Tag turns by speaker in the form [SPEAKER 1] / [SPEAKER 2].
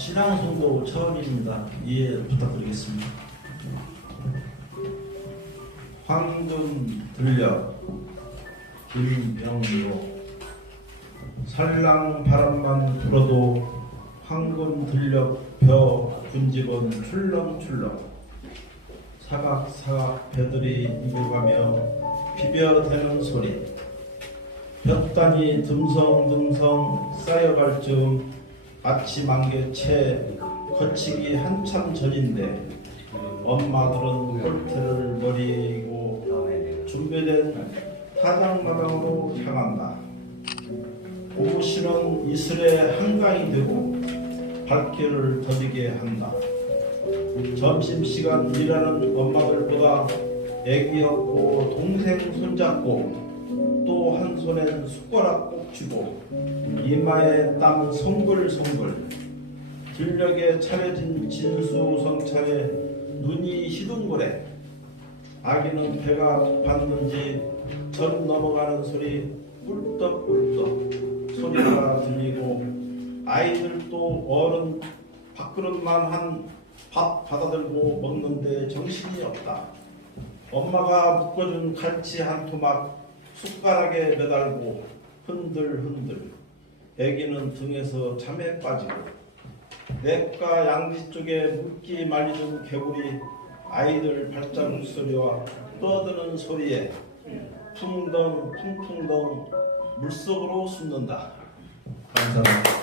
[SPEAKER 1] 신앙 송도 처음입니다. 이해 부탁드리겠습니다. 황금 들려 김병로 살랑 바람만 불어도 황금 들려 벼 군집은 출렁출렁 사각사각 배들이 입어가며 비벼대는 소리 볕단이 듬성듬성 쌓여갈 즈음 아침 안개 채 거치기 한참 전인데 엄마들은 홀트를 버리고 준비된 타장마당으로 향한다. 오시는 이슬의 한강이 되고 발길을 더디게 한다. 점심시간 일하는 엄마들보다 애기 업고 동생 손잡고 또 한 손엔 숟가락 꼭 쥐고 이마에 땀 송글송글 들녘에 차려진 진수성찬에 눈이 희둥거래 아기는 배가 고팠는지 전 넘어가는 소리 꿀떡꿀떡 소리가 들리고 아이들도 어른 밥그릇만 한 밥 받아들고 먹는데 정신이 없다. 엄마가 묶어준 갈치 한 토막 숟가락에 매달고 흔들흔들 애기는 등에서 잠에 빠지고 냇가 양지 쪽에 물기 말리던 개구리 아이들 발자국 소리와 떠드는 소리에 풍덩 풍풍덩 물속으로 숨는다. 감사합니다